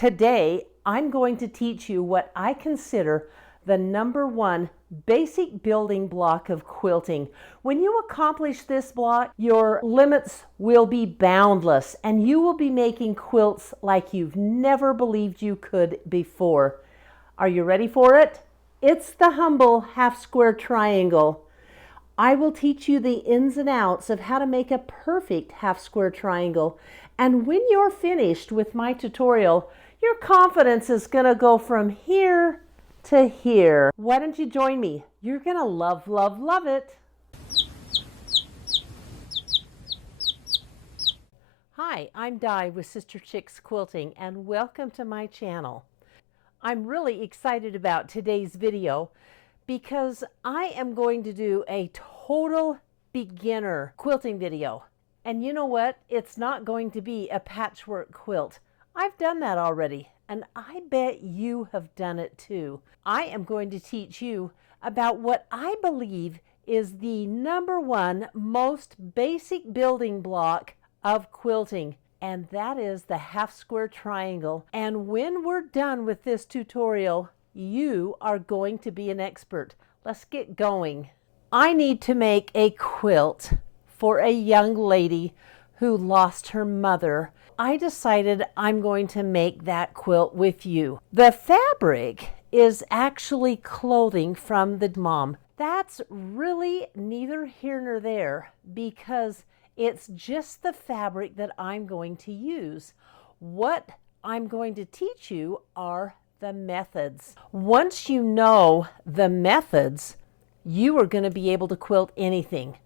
Today, I'm going to teach you what I consider the #1 basic building block of quilting. When you accomplish this block, your limits will be boundless and you will be making quilts like you've never believed you could before. Are you ready for it? It's the humble half square triangle. I will teach you the ins and outs of how to make a perfect half square triangle. And when you're finished with my tutorial, your confidence is going to go from here to here. Why don't you join me? You're going to love, love, love it. Hi, I'm Di with Sister Chicks Quilting and welcome to my channel. I'm really excited about today's video because I am going to do a total beginner quilting video. And you know what? It's not going to be a patchwork quilt. I've done that already, and I bet you have done it too. I am going to teach you about what I believe is the #1 most basic building block of quilting, and that is the half square triangle. And when we're done with this tutorial, you are going to be an expert. Let's get going. I need to make a quilt for a young lady who lost her mother. I decided I'm going to make that quilt with you. The fabric is actually clothing from the mom. That's really neither here nor there because it's just the fabric that I'm going to use. What I'm going to teach you are the methods. Once you know the methods, you are going to be able to quilt anything.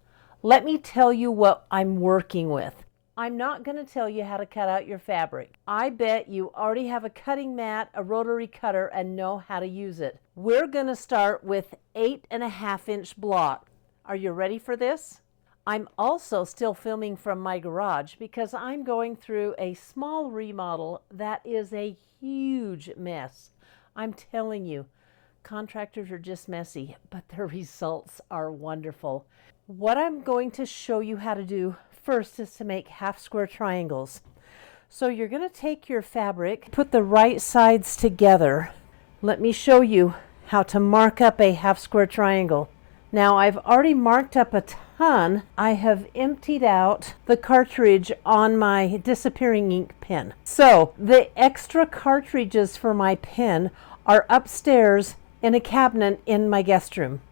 Let me tell you what I'm working with. I'm not going to tell you how to cut out your fabric. I bet you already have a cutting mat, a rotary cutter, and know how to use it. We're going to start with 8.5-inch block. Are you ready for this? I'm also still filming from my garage because I'm going through a small remodel that is a huge mess. I'm telling you, contractors are just messy, but the results are wonderful. What I'm going to show you how to do first is to make half square triangles. So you're going to take your fabric, put the right sides together. Let me show you how to mark up a half square triangle. Now I've already marked up a ton. I have emptied out the cartridge on my disappearing ink pen. So the extra cartridges for my pen are upstairs in a cabinet in my guest room.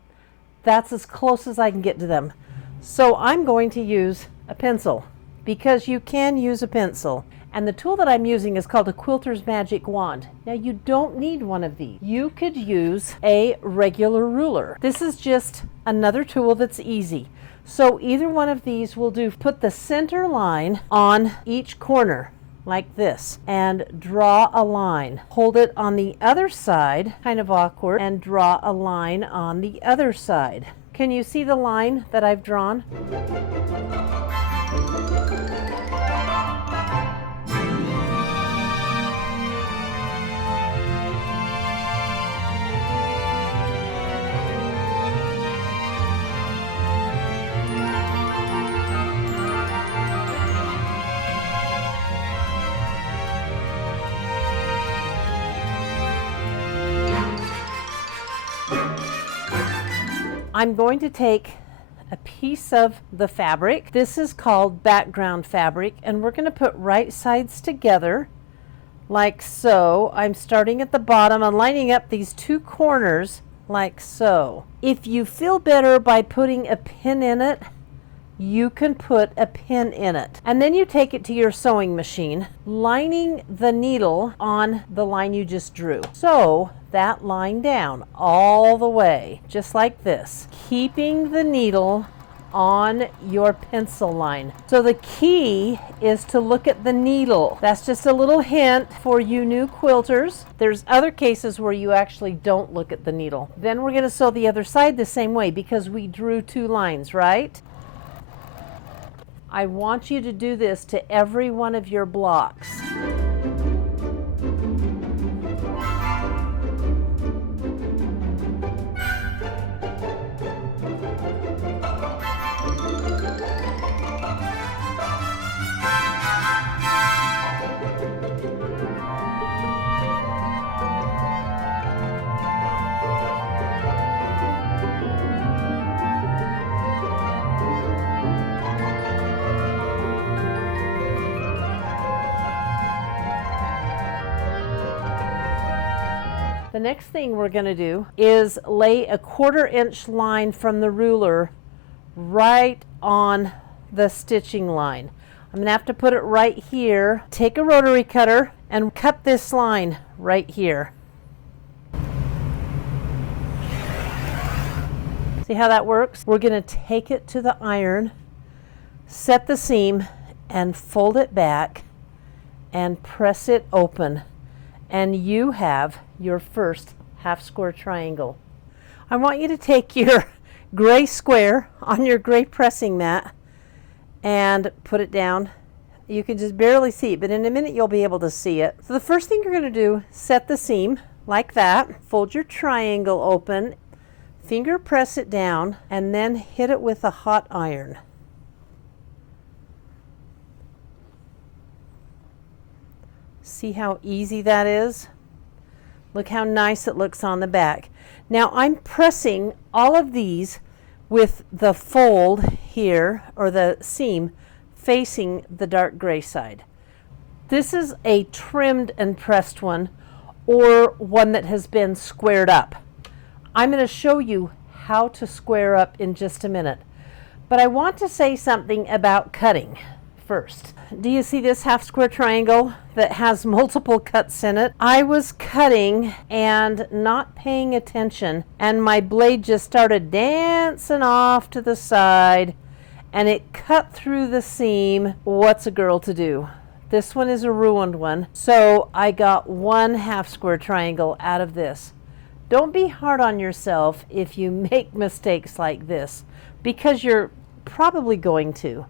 That's as close as I can get to them. So I'm going to use a pencil because you can use a pencil. And the tool that I'm using is called a quilter's magic wand. Now you don't need one of these. You could use a regular ruler. This is just another tool that's easy. So either one of these will do. Put the center line on each corner like this and draw a line. Hold it on the other side, kind of awkward, and draw a line on the other side. Can you see the line that I've drawn? I'm going to take a piece of the fabric. This is called background fabric, and we're going to put right sides together like so. I'm starting at the bottom and lining up these two corners like so. If you feel better by putting a pin in it, you can put a pin in it. And then you take it to your sewing machine, lining the needle on the line you just drew. Sew that line down all the way, just like this, keeping the needle on your pencil line. So the key is to look at the needle. That's just a little hint for you new quilters. There's other cases where you actually don't look at the needle. Then we're going to sew the other side the same way because we drew two lines, right? I want you to do this to every one of your blocks. The next thing we're going to do is lay a 1/4 inch line from the ruler right on the stitching line. I'm going to have to put it right here. Take a rotary cutter and cut this line right here. See how that works? We're going to take it to the iron, set the seam, and fold it back and press it open. And you have your first half square triangle. I want you to take your gray square on your gray pressing mat and put it down. You can just barely see it, but in a minute you'll be able to see it. So the first thing you're going to do, set the seam like that, fold your triangle open, finger press it down, and then hit it with a hot iron. See how easy that is? Look how nice it looks on the back. Now I'm pressing all of these with the fold here, or the seam, facing the dark gray side. This is a trimmed and pressed one, or one that has been squared up. I'm going to show you how to square up in just a minute. But I want to say something about cutting first. Do you see this half square triangle that has multiple cuts in it? I was cutting and not paying attention, and my blade just started dancing off to the side, and it cut through the seam. What's a girl to do? This one is a ruined one. So I got one half square triangle out of this. Don't be hard on yourself if you make mistakes like this, because you're probably going to.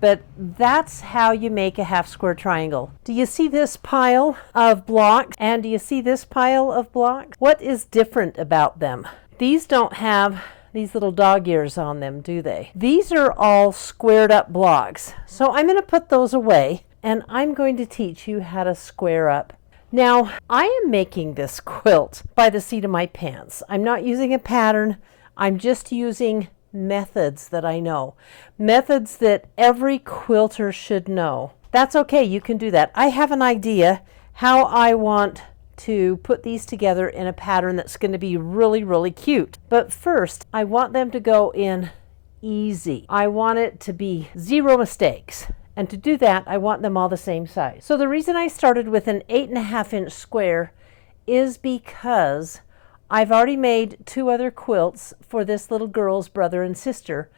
But that's how you make a half square triangle. Do you see this pile of blocks? And do you see this pile of blocks? What is different about them? These don't have these little dog ears on them, do they? These are all squared up blocks. So I'm going to put those away, and I'm going to teach you how to square up. Now, I am making this quilt by the seat of my pants. I'm not using a pattern. I'm just using methods that I know. Methods that every quilter should know. That's okay, you can do that. I have an idea how I want to put these together in a pattern that's going to be really, really cute. But first, I want them to go in easy. I want it to be 0 mistakes. And to do that, I want them all the same size. So the reason I started with an 8.5 inch square is because I've already made 2 other quilts for this little girl's brother and sister,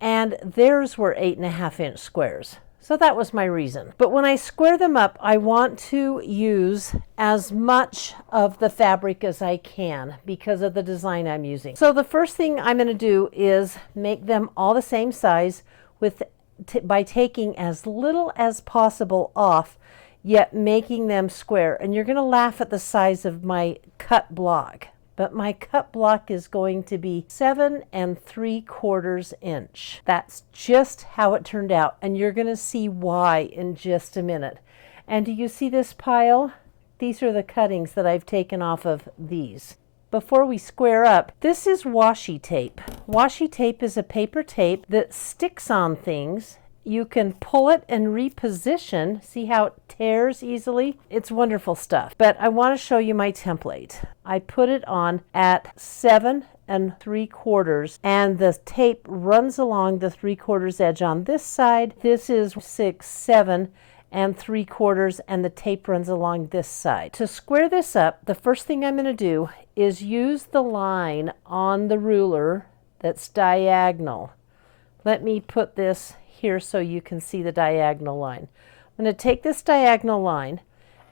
and theirs were 8.5 inch squares. So that was my reason. But when I square them up, I want to use as much of the fabric as I can because of the design I'm using. So the first thing I'm going to do is make them all the same size by taking as little as possible off, yet making them square. And you're going to laugh at the size of my cut block. But my cut block is going to be 7 3/4 inch. That's just how it turned out, and you're going to see why in just a minute. And do you see this pile? These are the cuttings that I've taken off of these. Before we square up, this is washi tape. Washi tape is a paper tape that sticks on things. You can pull it and reposition. See how it tears easily? It's wonderful stuff. But I want to show you my template. I put it on at 7 3/4, and the tape runs along the 3/4 edge on this side. This is 6 7 3/4, and the tape runs along this side. To square this up, the first thing I'm going to do is use the line on the ruler that's diagonal. Let me put this here so you can see the diagonal line. I'm going to take this diagonal line,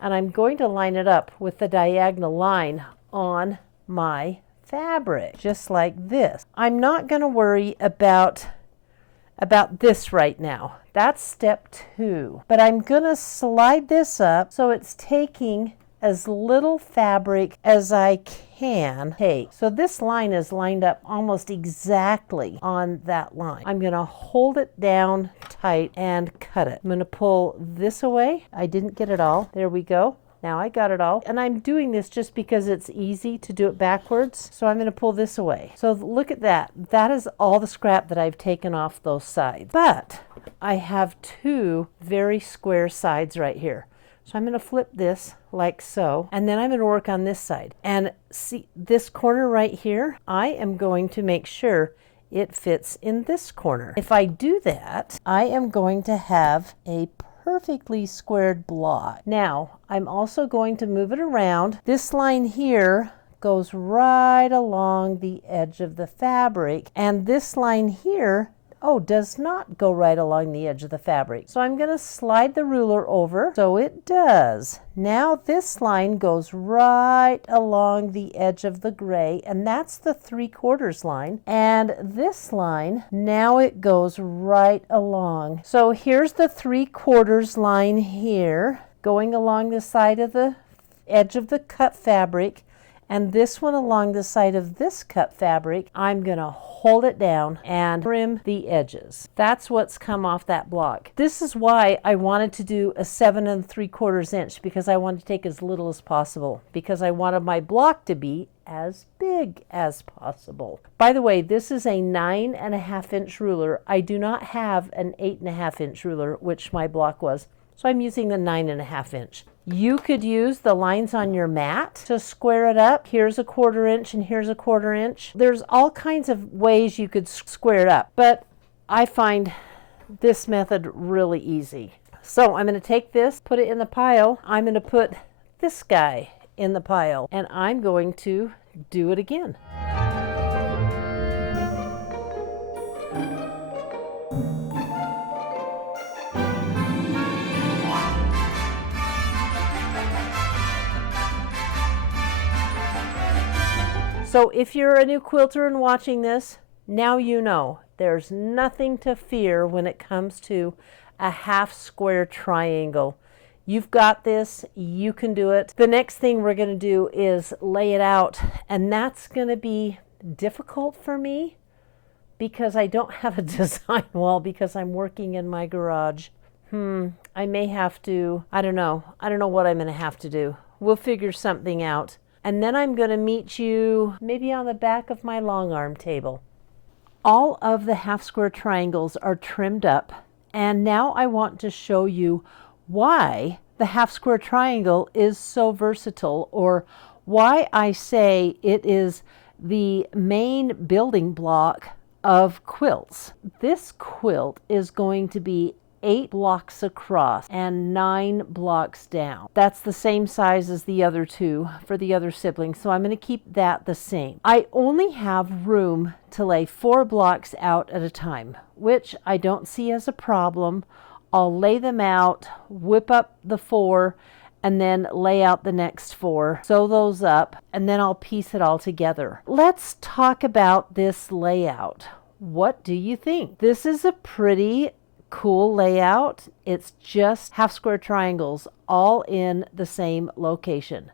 and I'm going to line it up with the diagonal line on my fabric, just like this. I'm not going to worry about this right now. That's step 2. But I'm going to slide this up so it's taking as little fabric as I can take. So this line is lined up almost exactly on that line. I'm going to hold it down tight and cut it. I'm going to pull this away. I didn't get it all. There we go. Now I got it all. And I'm doing this just because it's easy to do it backwards. So I'm going to pull this away. So look at that. That is all the scrap that I've taken off those sides. But I have 2 very square sides right here. So I'm going to flip this like so, and then I'm going to work on this side. And see this corner right here, I am going to make sure it fits in this corner. If I do that, I am going to have a perfectly squared block. Now, I'm also going to move it around. This line here goes right along the edge of the fabric, and this line here does not go right along the edge of the fabric. So I'm going to slide the ruler over so it does. Now this line goes right along the edge of the gray, and that's the 3/4 line. And this line, now it goes right along. So here's the 3/4 line here going along the side of the edge of the cut fabric, and this one along the side of this cut fabric. I'm going to hold it down and trim the edges. That's what's come off that block. This is why I wanted to do a 7 3/4 inch, because I wanted to take as little as possible, because I wanted my block to be as big as possible. By the way, this is a 9.5 inch ruler. I do not have an 8.5 inch ruler, which my block was. So I'm using the 9.5 inch. You could use the lines on your mat to square it up. Here's a 1/4 inch and here's a 1/4 inch. There's all kinds of ways you could square it up, but I find this method really easy. So I'm going to take this, put it in the pile. I'm going to put this guy in the pile, and I'm going to do it again. So if you're a new quilter and watching this, now you know there's nothing to fear when it comes to a half square triangle. You've got this, you can do it. The next thing we're going to do is lay it out, and that's going to be difficult for me because I don't have a design wall because I'm working in my garage. I may have to, I don't know what I'm going to have to do. We'll figure something out. And then I'm going to meet you maybe on the back of my long arm table. All of the half square triangles are trimmed up, and now I want to show you why the half square triangle is so versatile, or why I say it is the main building block of quilts. This quilt is going to be 8 blocks across and 9 blocks down. That's the same size as the other two for the other siblings, so I'm going to keep that the same. I only have room to lay 4 blocks out at a time, which I don't see as a problem. I'll lay them out, whip up the 4, and then lay out the next 4, sew those up, and then I'll piece it all together. Let's talk about this layout. What do you think? This is a pretty cool layout. It's just half square triangles all in the same location.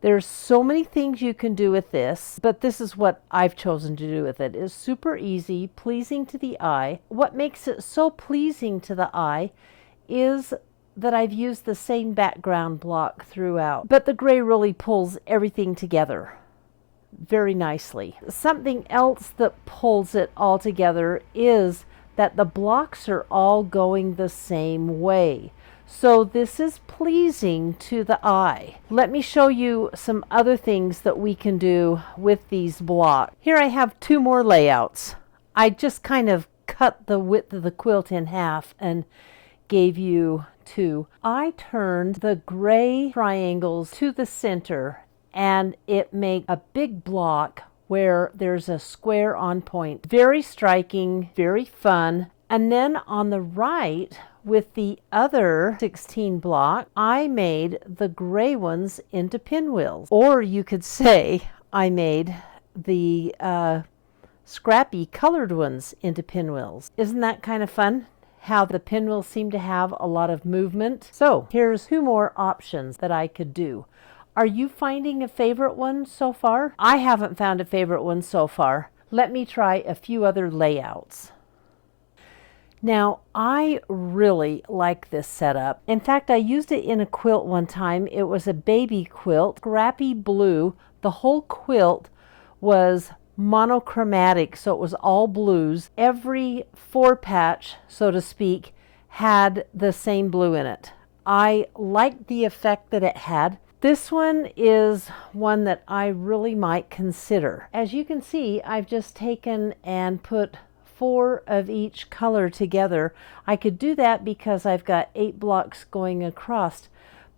There's so many things you can do with this, but this is what I've chosen to do with it. It's super easy, pleasing to the eye. What makes it so pleasing to the eye is that I've used the same background block throughout, but the gray really pulls everything together very nicely. Something else that pulls it all together is that the blocks are all going the same way. So this is pleasing to the eye. Let me show you some other things that we can do with these blocks. Here I have 2 more layouts. I just kind of cut the width of the quilt in half and gave you 2. I turned the gray triangles to the center, and it made a big block where there's a square on point. Very striking, very fun. And then on the right, with the other 16 block, I made the gray ones into pinwheels. Or you could say I made the scrappy colored ones into pinwheels. Isn't that kind of fun? How the pinwheels seem to have a lot of movement. So here's 2 more options that I could do. Are you finding a favorite one so far? I haven't found a favorite one so far. Let me try a few other layouts. Now, I really like this setup. In fact, I used it in a quilt one time. It was a baby quilt, scrappy blue. The whole quilt was monochromatic, so it was all blues. Every 4 patch, so to speak, had the same blue in it. I liked the effect that it had. This one is one that I really might consider. As you can see, I've just taken and put 4 of each color together. I could do that because I've got 8 blocks going across,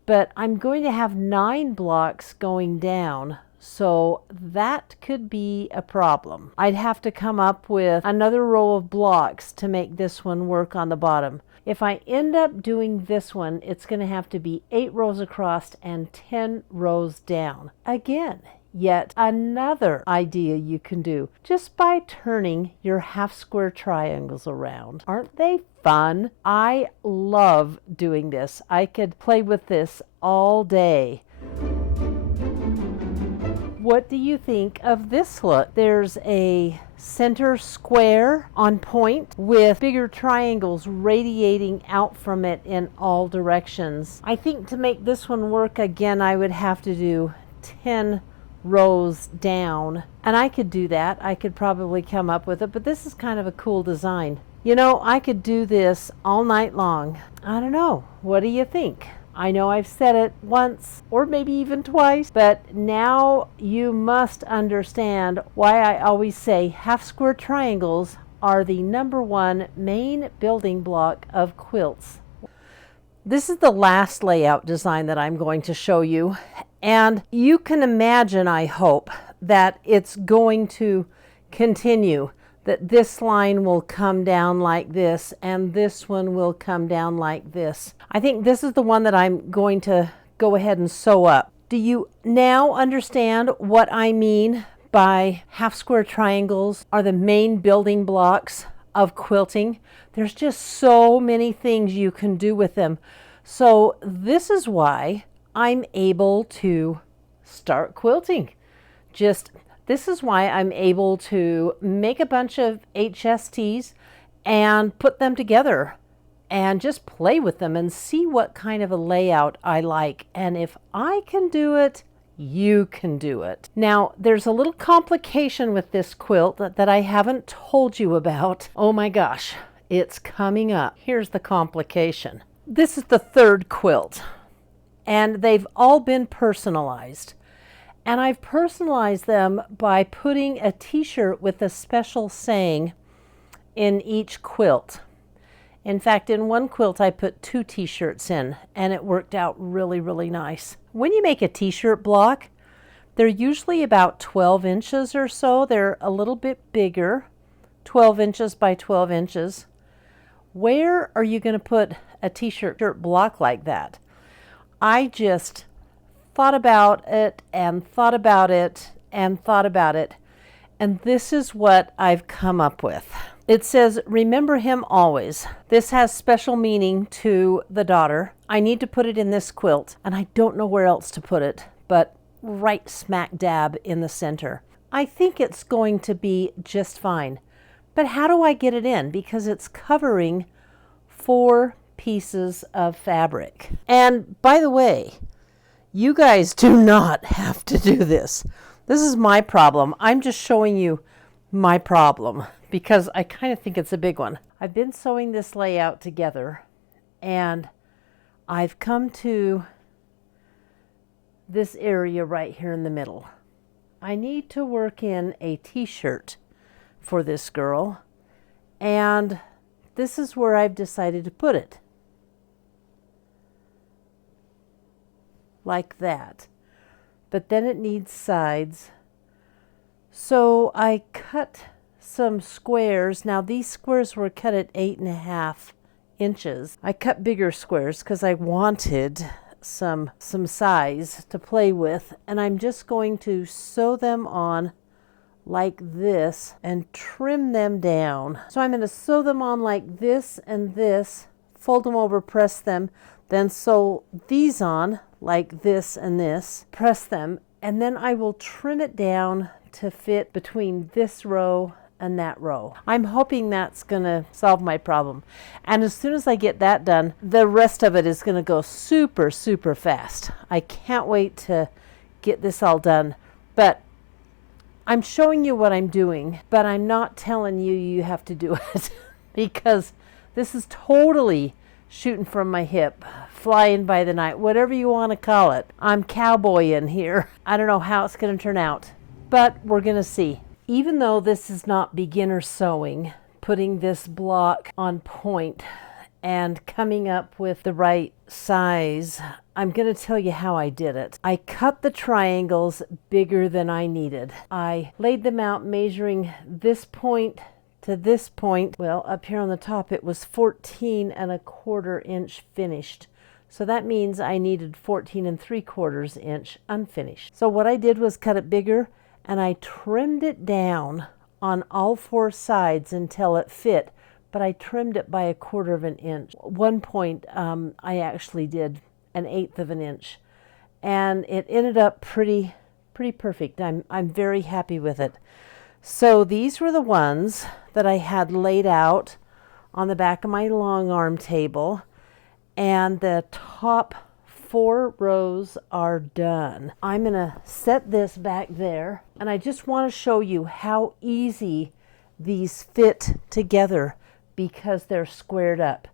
but I'm going to have 9 blocks going down, so that could be a problem. I'd have to come up with another row of blocks to make this one work on the bottom. If I end up doing this one, it's going to have to be 8 rows across and 10 rows down. Again, yet another idea you can do just by turning your half square triangles around. Aren't they fun? I love doing this. I could play with this all day. What do you think of this look? There's a center square on point with bigger triangles radiating out from it in all directions. I think to make this one work again, I would have to do 10 rows down, and I could do that. I could probably come up with it, but this is kind of a cool design. You know, I could do this all night long. I don't know. What do you think? I know I've said it once or maybe even twice, but now you must understand why I always say half square triangles are the #1 main building block of quilts. This is the last layout design that I'm going to show you, and you can imagine, I hope, that it's going to continue, that this line will come down like this and this one will come down like this. I think this is the one that I'm going to go ahead and sew up. Do you now understand what I mean by half square triangles are the main building blocks of quilting? There's just so many things you can do with them. So this is why I'm able to start quilting. This is why I'm able to make a bunch of HSTs and put them together and just play with them and see what kind of a layout I like. And if I can do it, you can do it. Now, there's a little complication with this quilt that I haven't told you about. Oh my gosh, it's coming up. Here's the complication. This is the 3rd quilt, and they've all been personalized. And I've personalized them by putting a t-shirt with a special saying in each quilt. In fact, in one quilt I put 2 t-shirts in, and it worked out really, really nice. When you make a t-shirt block, they're usually about 12 inches or so. They're a little bit bigger, 12 inches by 12 inches. Where are you going to put a t-shirt block like that? I just thought about it and thought about it and thought about it, and this is what I've come up with. It says, "Remember him always." This has special meaning to the daughter. I need to put it in this quilt, and I don't know where else to put it, but right smack dab in the center. I think it's going to be just fine. But how do I get it in? Because it's covering 4 pieces of fabric. And by the way, you guys do not have to do this. This is my problem. I'm just showing you my problem because I kind of think it's a big one. I've been sewing this layout together, and I've come to this area right here in the middle. I need to work in a t-shirt for this girl, and this is where I've decided to put it. Like that. But then it needs sides. So I cut some squares. Now these squares were cut at 8.5 inches. I cut bigger squares because I wanted some size to play with, and I'm just going to sew them on like this and trim them down. So I'm going to sew them on like this and this, fold them over, press them, then sew these on like this and this, press them, and then I will trim it down to fit between this row and that row. I'm hoping that's going to solve my problem. And as soon as I get that done, the rest of it is going to go super, super fast. I can't wait to get this all done. But I'm showing you what I'm doing, but I'm not telling you you have to do it because this is totally shooting from my hip flying by the night, whatever you want to call it. I'm cowboying here. I don't know how it's going to turn out, but we're going to see. Even though this is not beginner sewing, putting this block on point and coming up with the right size, I'm going to tell you how I did it. I cut the triangles bigger than I needed. I laid them out measuring this point to this point. Well, up here on the top it was 14¼ inch finished. So that means I needed 14¾ inch unfinished. So what I did was cut it bigger, and I trimmed it down on all 4 sides until it fit, but I trimmed it by 1/4 inch. One point I actually did 1/8 inch, and it ended up pretty perfect. I'm very happy with it. So these were the ones that I had laid out on the back of my long arm table, and the top 4 rows are done. I'm gonna set this back there, and I just want to show you how easy these fit together because they're squared up.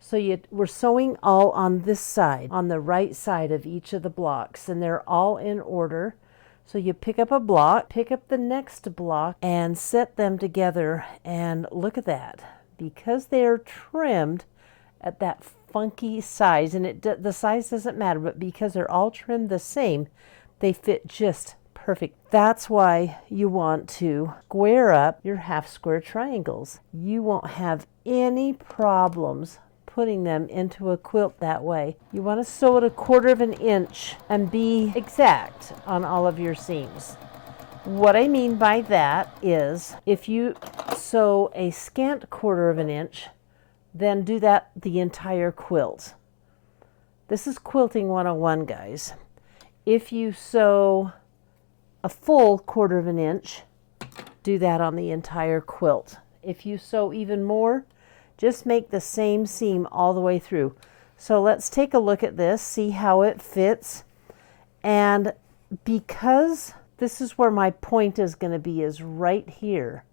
So we're sewing all on this side, on the right side of each of the blocks, and they're all in order. So you pick up a block, pick up the next block, and set them together, and look at that. Because they're trimmed at that funky size, and the size doesn't matter, but because they're all trimmed the same, they fit just perfect. That's why you want to square up your half square triangles. You won't have any problems putting them into a quilt that way. You want to sew it 1/4 inch and be exact on all of your seams. What I mean by that is if you sew a scant 1/4 inch, then do that the entire quilt. This is quilting 101, guys. If you sew a full 1/4 inch, do that on the entire quilt. If you sew even more, just make the same seam all the way through. So let's take a look at this, see how it fits. And because this is where my point is going to be, is right here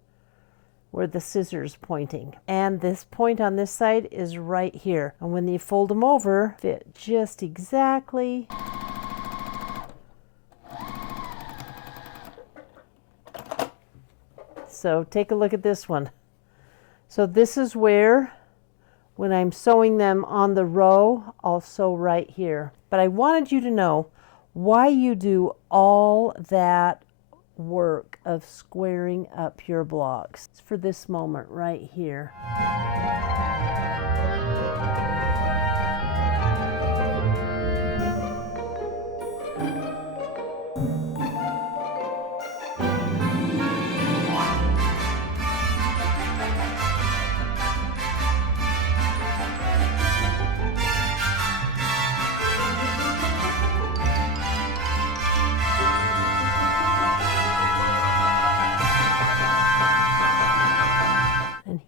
where the scissors pointing, and this point on this side is right here, and when you fold them over, fit just exactly. So take a look at this one. So this is where, when I'm sewing them on the row, I'll sew right here. But I wanted you to know why you do all that work of squaring up your blocks. It's for this moment right here.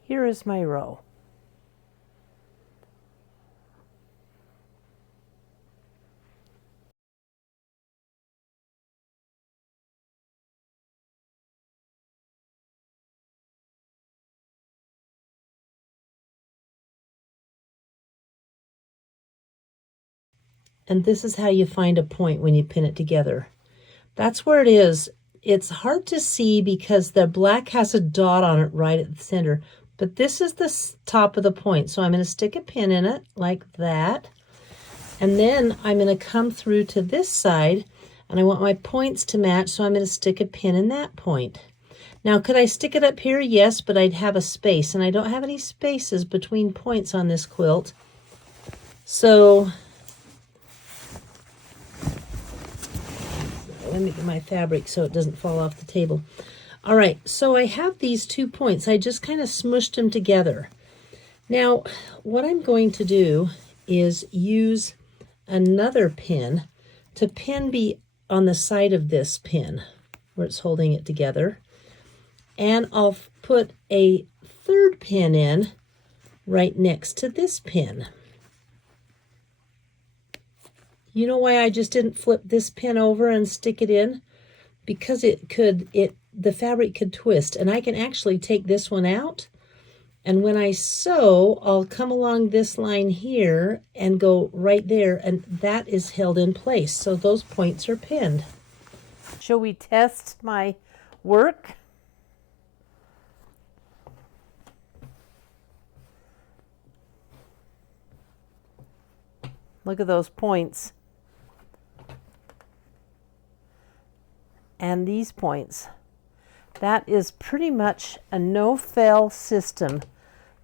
Here is my row. And this is how you find a point when you pin it together. That's where it is. It's hard to see because the black has a dot on it right at the center. But this is the top of the point. So I'm going to stick a pin in it like that. And then I'm going to come through to this side, and I want my points to match, so I'm going to stick a pin in that point. Now, could I stick it up here? Yes, but I'd have a space, and I don't have any spaces between points on this quilt. So let me get my fabric so it doesn't fall off the table. All right, so I have these 2 points. I just kind of smushed them together. Now, what I'm going to do is use another pin to be on the side of this pin where it's holding it together. And I'll put a 3rd pin in right next to this pin. You know why I just didn't flip this pin over and stick it in? Because the fabric could twist, and I can actually take this one out And when I sew, I'll come along this line here and go right there, and that is held in place. So those points are pinned. Shall we test my work? Look at those points. And these points. That is pretty much a no-fail system.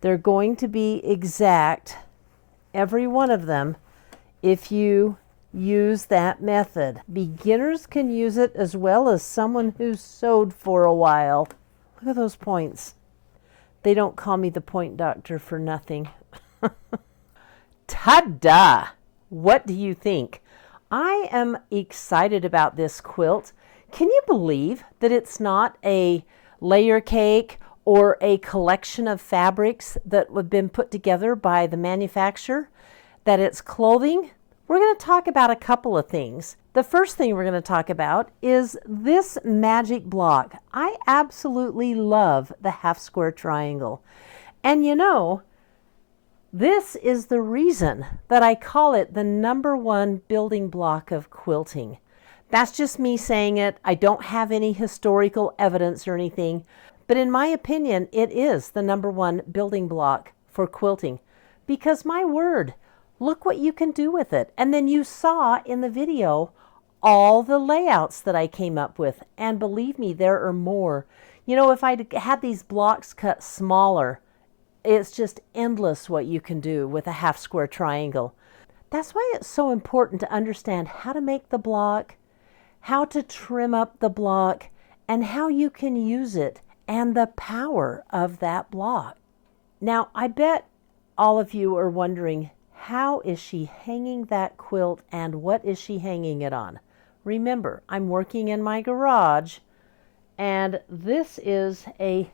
They're going to be exact, every one of them, if you use that method. Beginners can use it as well as someone who's sewed for a while. Look at those points. They don't call me the point doctor for nothing. Ta-da! What do you think? I am excited about this quilt. Can you believe that it's not a layer cake or a collection of fabrics that have been put together by the manufacturer? That it's clothing? We're going to talk about a couple of things. The first thing we're going to talk about is this magic block. I absolutely love the half square triangle. And you know, this is the reason that I call it the #1 building block of quilting. That's just me saying it. I don't have any historical evidence or anything, but in my opinion, it is the #1 building block for quilting. Because my word, look what you can do with it. And then you saw in the video all the layouts that I came up with. And believe me, there are more. You know, if I had these blocks cut smaller, it's just endless what you can do with a half square triangle. That's why it's so important to understand how to make the block, how to trim up the block, and how you can use it and the power of that block. Now, I bet all of you are wondering, how is she hanging that quilt and what is she hanging it on? Remember, I'm working in my garage, and this is a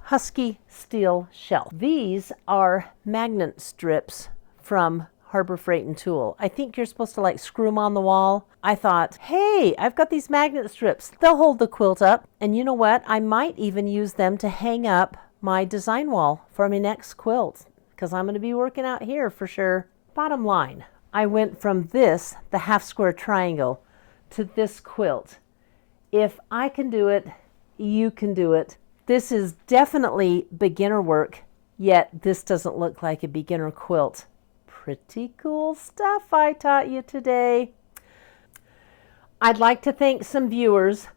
husky steel shelf. These are magnet strips from Harbor Freight and Tool. I think you're supposed to like screw them on the wall. I thought, hey, I've got these magnet strips. They'll hold the quilt up. And you know what? I might even use them to hang up my design wall for my next quilt, because I'm going to be working out here for sure. Bottom line, I went from this, the half square triangle, to this quilt. If I can do it, you can do it. This is definitely beginner work, yet this doesn't look like a beginner quilt. Pretty cool stuff I taught you today. I'd like to thank some viewers.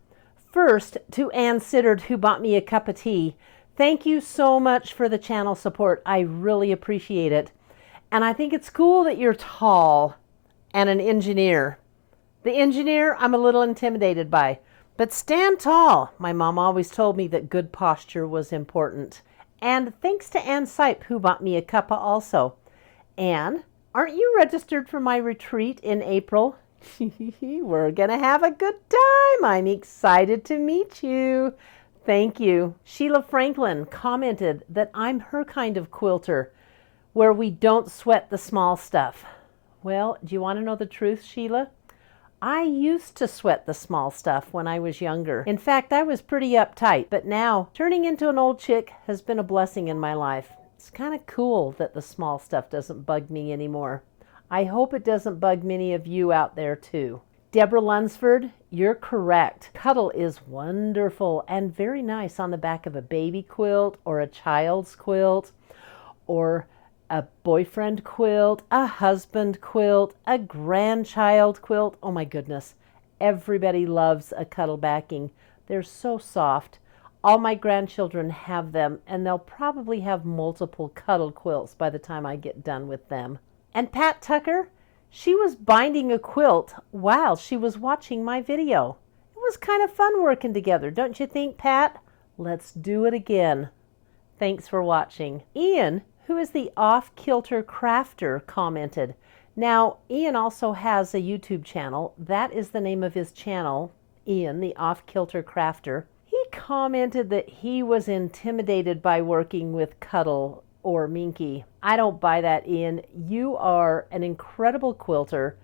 First, to Ann Sittard, who bought me a cup of tea. Thank you so much for the channel support. I really appreciate it. And I think it's cool that you're tall and an engineer. The engineer, I'm a little intimidated by. But stand tall. My mom always told me that good posture was important. And thanks to Ann Sipe, who bought me a cuppa also. Ann, aren't you registered for my retreat in April? We're going to have a good time. I'm excited to meet you. Thank you. Sheila Franklin commented that I'm her kind of quilter, where we don't sweat the small stuff. Well, do you want to know the truth, Sheila? I used to sweat the small stuff when I was younger. In fact, I was pretty uptight, but now turning into an old chick has been a blessing in my life. It's kind of cool that the small stuff doesn't bug me anymore. I hope it doesn't bug many of you out there too. Deborah Lunsford, you're correct. Cuddle is wonderful and very nice on the back of a baby quilt or a child's quilt or a boyfriend quilt, a husband quilt, a grandchild quilt. Oh my goodness. Everybody loves a cuddle backing. They're so soft. All my grandchildren have them, and they'll probably have multiple cuddle quilts by the time I get done with them. And Pat Tucker, she was binding a quilt while she was watching my video. It was kind of fun working together, don't you think, Pat? Let's do it again. Thanks for watching. Ian, who is the off-kilter crafter, commented. Now, Ian also has a YouTube channel. That is the name of his channel, Ian, the off-kilter crafter. He commented that he was intimidated by working with Cuddle or Minky. I don't buy that, Ian. You are an incredible quilter.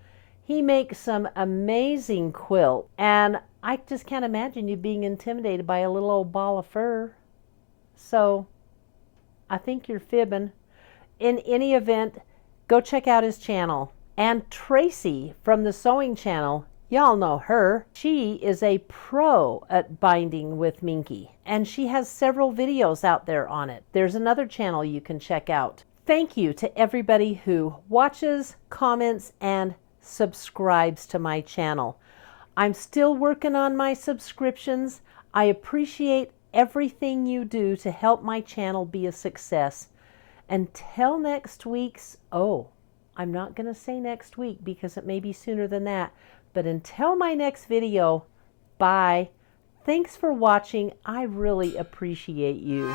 He makes some amazing quilt, and I just can't imagine you being intimidated by a little old ball of fur. So, I think you're fibbing. In any event, go check out his channel. And Tracy from the Sewing Channel, y'all know her. She is a pro at binding with Minky, and she has several videos out there on it. There's another channel you can check out. Thank you to everybody who watches, comments, and subscribes to my channel. I'm still working on my subscriptions. I appreciate everything you do to help my channel be a success. Until next week's, I'm not going to say next week because it may be sooner than that, but until my next video, bye. Thanks for watching. I really appreciate you.